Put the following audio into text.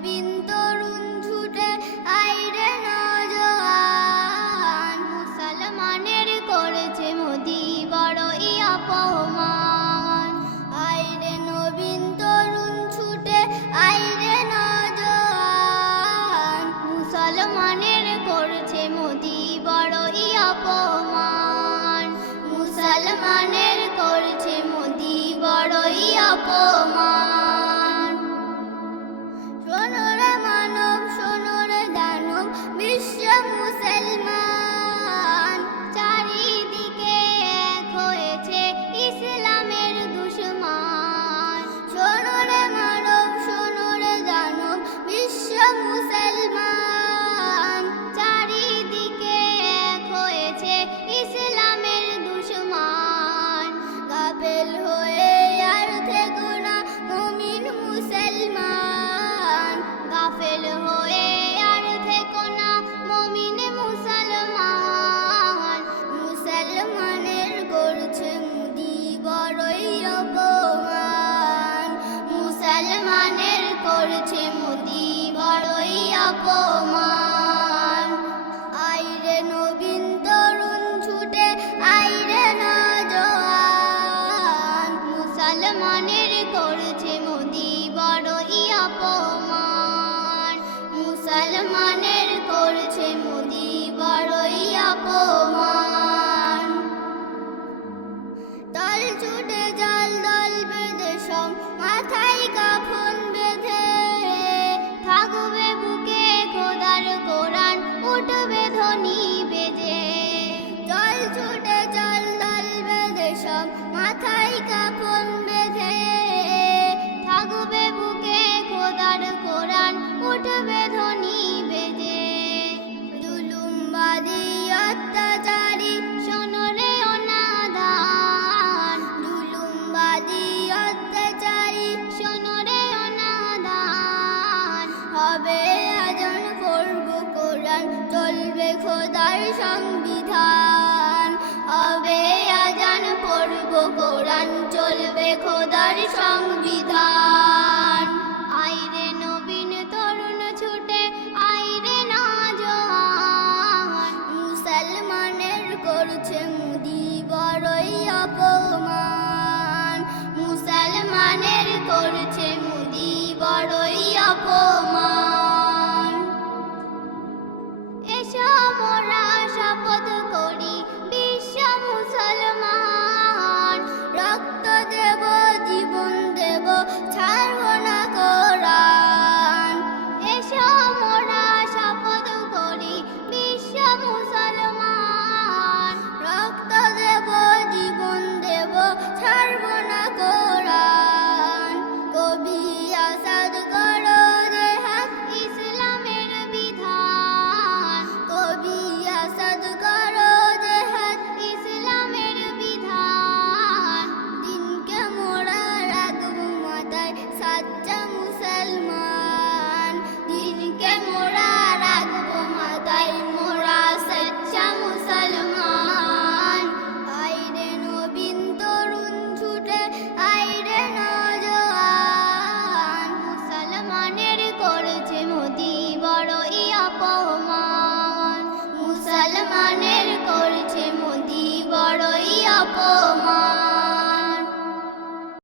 bin Apoma. খোদার সংবিধান হবে আজান পড়ব কোরআন চলবে খোদার সংবিধান। মানে